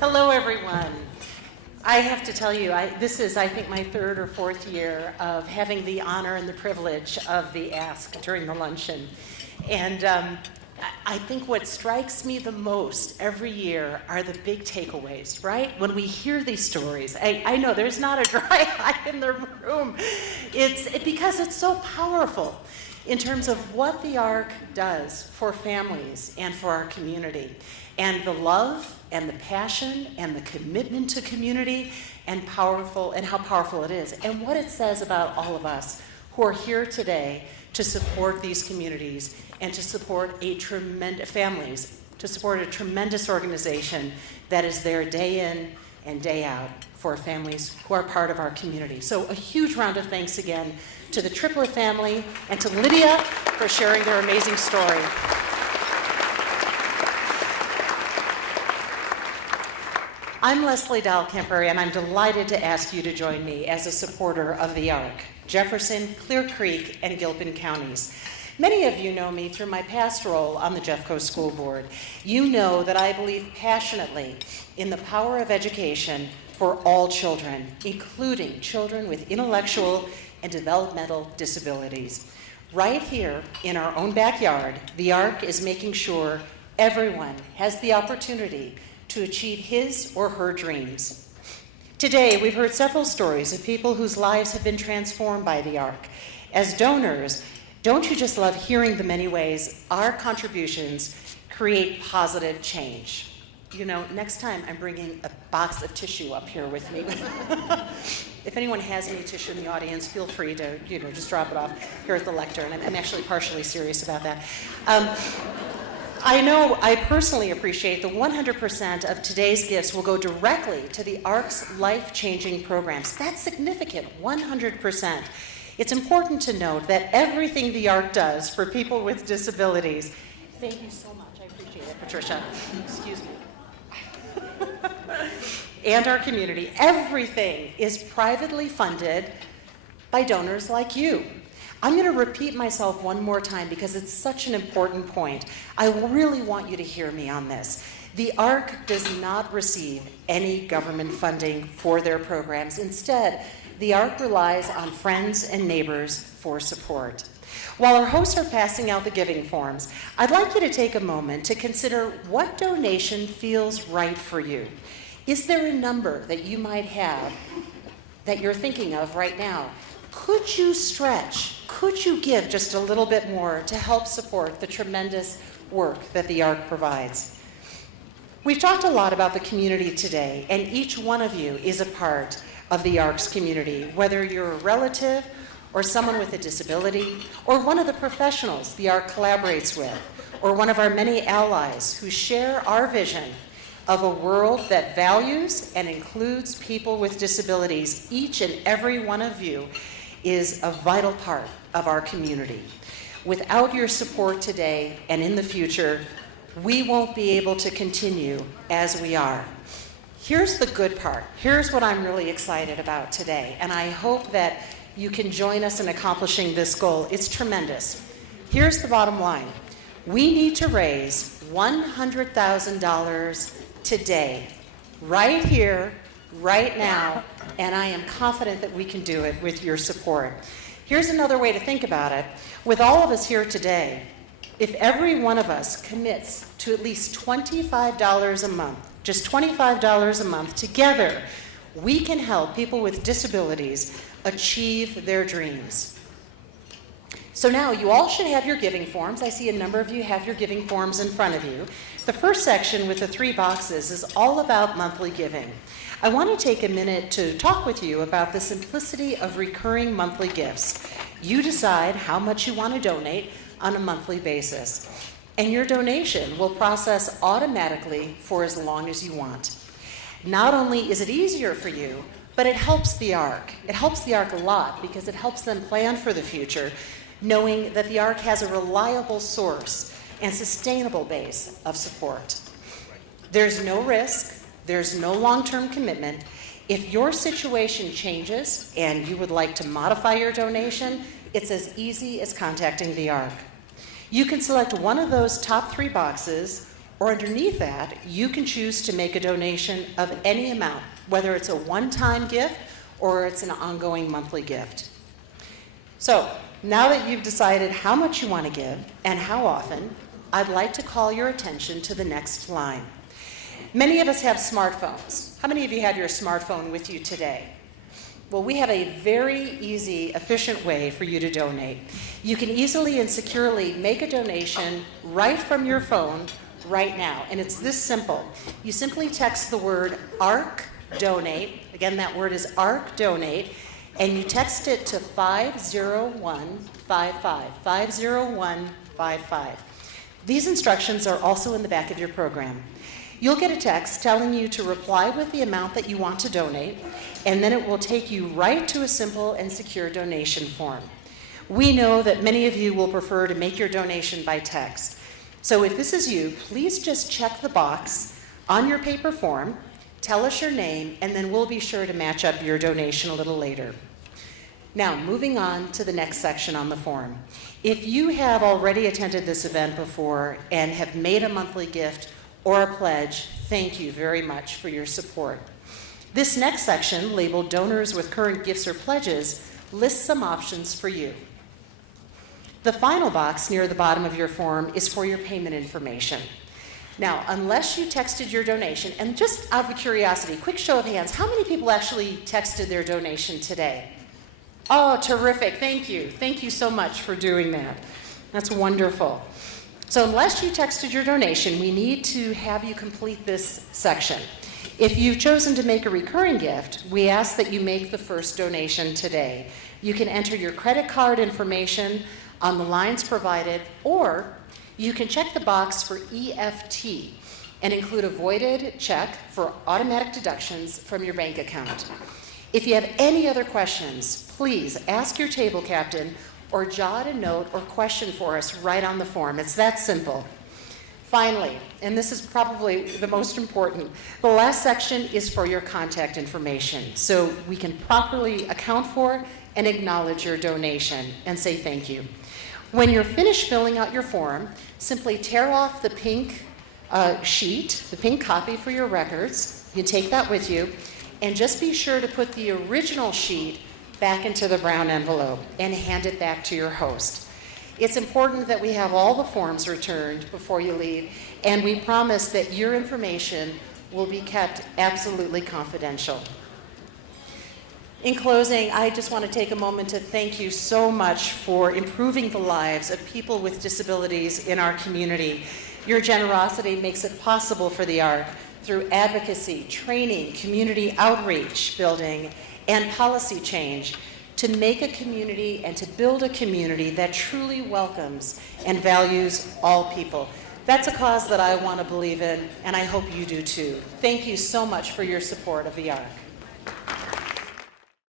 Hello, everyone. I have to tell you, this is, I think, my third or fourth year of having the honor and the privilege of the Ask during the luncheon. And I think what strikes me the most every year are the big takeaways, right? When we hear these stories, I know there's not a dry eye in the room. It's because it's so powerful in terms of what the ARC does for families and for our community, and the love and the passion and the commitment to community and how powerful it is, and what it says about all of us who are here today to support these communities and to support families, to support a tremendous organization that is there day in and day out for families who are part of our community. So a huge round of thanks again to the Triplet family and to Lydia for sharing their amazing story. I'm Lesley Dahlkemper, and I'm delighted to ask you to join me as a supporter of the ARC, Jefferson, Clear Creek, and Gilpin counties. Many of you know me through my past role on the Jeffco School Board. You know that I believe passionately in the power of education for all children, including children with intellectual and developmental disabilities. Right here in our own backyard, the ARC is making sure everyone has the opportunity to achieve his or her dreams. Today, we've heard several stories of people whose lives have been transformed by the ARC. As donors, don't you just love hearing the many ways our contributions create positive change? You know, next time I'm bringing a box of tissue up here with me. If anyone has any tissue in the audience, feel free to, just drop it off here at the lectern. I'm actually partially serious about that. I know I personally appreciate the 100% of today's gifts will go directly to the ARC's life-changing programs. That's significant, 100%. It's important to note that everything the ARC does for people with disabilities, thank you so much, I appreciate it, Patricia, excuse me, and our community, everything is privately funded by donors like you. I'm going to repeat myself one more time because it's such an important point. I really want you to hear me on this. The ARC does not receive any government funding for their programs. Instead, the ARC relies on friends and neighbors for support. While our hosts are passing out the giving forms, I'd like you to take a moment to consider what donation feels right for you. Is there a number that you might have that you're thinking of right now? Could you stretch? Could you give just a little bit more to help support the tremendous work that the ARC provides? We've talked a lot about the community today, and each one of you is a part of the ARC's community, whether you're a relative or someone with a disability, or one of the professionals the ARC collaborates with, or one of our many allies who share our vision of a world that values and includes people with disabilities. Each and every one of you is a vital part of our community. Without your support today and in the future, we won't be able to continue as we are. Here's the good part. Here's what I'm really excited about today, and I hope that you can join us in accomplishing this goal. It's tremendous. Here's the bottom line. We need to raise $100,000 today, right here, right now, and I am confident that we can do it with your support. Here's another way to think about it. With all of us here today, if every one of us commits to at least $25 a month, just $25 a month together, we can help people with disabilities achieve their dreams. So now you all should have your giving forms. I see a number of you have your giving forms in front of you. The first section with the 3 boxes is all about monthly giving. I want to take a minute to talk with you about the simplicity of recurring monthly gifts. You decide how much you want to donate on a monthly basis, and your donation will process automatically for as long as you want. Not only is it easier for you, but it helps the ARC. It helps the ARC a lot because it helps them plan for the future, knowing that the ARC has a reliable source and sustainable base of support. There's no risk, there's no long-term commitment. If your situation changes and you would like to modify your donation, it's as easy as contacting the ARC. You can select one of those top 3 boxes or underneath that, you can choose to make a donation of any amount, whether it's a one-time gift or it's an ongoing monthly gift. So, now that you've decided how much you want to give and how often, I'd like to call your attention to the next line. Many of us have smartphones. How many of you have your smartphone with you today? Well, we have a very easy, efficient way for you to donate. You can easily and securely make a donation right from your phone right now, and it's this simple. You simply text the word ARC donate, again that word is ARC donate, and you text it to 50155, 50155. These instructions are also in the back of your program. You'll get a text telling you to reply with the amount that you want to donate, and then it will take you right to a simple and secure donation form. We know that many of you will prefer to make your donation by text. So if this is you, please just check the box on your paper form, tell us your name, and then we'll be sure to match up your donation a little later. Now, moving on to the next section on the form. If you have already attended this event before and have made a monthly gift or a pledge, thank you very much for your support. This next section, labeled Donors with Current Gifts or Pledges, lists some options for you. The final box near the bottom of your form is for your payment information. Now, unless you texted your donation, and just out of curiosity, quick show of hands, how many people actually texted their donation today? Oh, terrific, thank you. Thank you so much for doing that. That's wonderful. So unless you texted your donation, we need to have you complete this section. If you've chosen to make a recurring gift, we ask that you make the first donation today. You can enter your credit card information on the lines provided, or you can check the box for EFT and include a voided check for automatic deductions from your bank account. If you have any other questions, please ask your table captain or jot a note or question for us right on the form. It's that simple. Finally, and this is probably the most important, the last section is for your contact information, so we can properly account for and acknowledge your donation and say thank you. When you're finished filling out your form, simply tear off the pink sheet, the pink copy for your records. You can take that with you, and just be sure to put the original sheet back into the brown envelope and hand it back to your host. It's important that we have all the forms returned before you leave, and we promise that your information will be kept absolutely confidential. In closing, I just want to take a moment to thank you so much for improving the lives of people with disabilities in our community. Your generosity makes it possible for the ARC through advocacy, training, community outreach building, and policy change to make a community and to build a community that truly welcomes and values all people. That's a cause that I want to believe in, and I hope you do too. Thank you so much for your support of the ARC.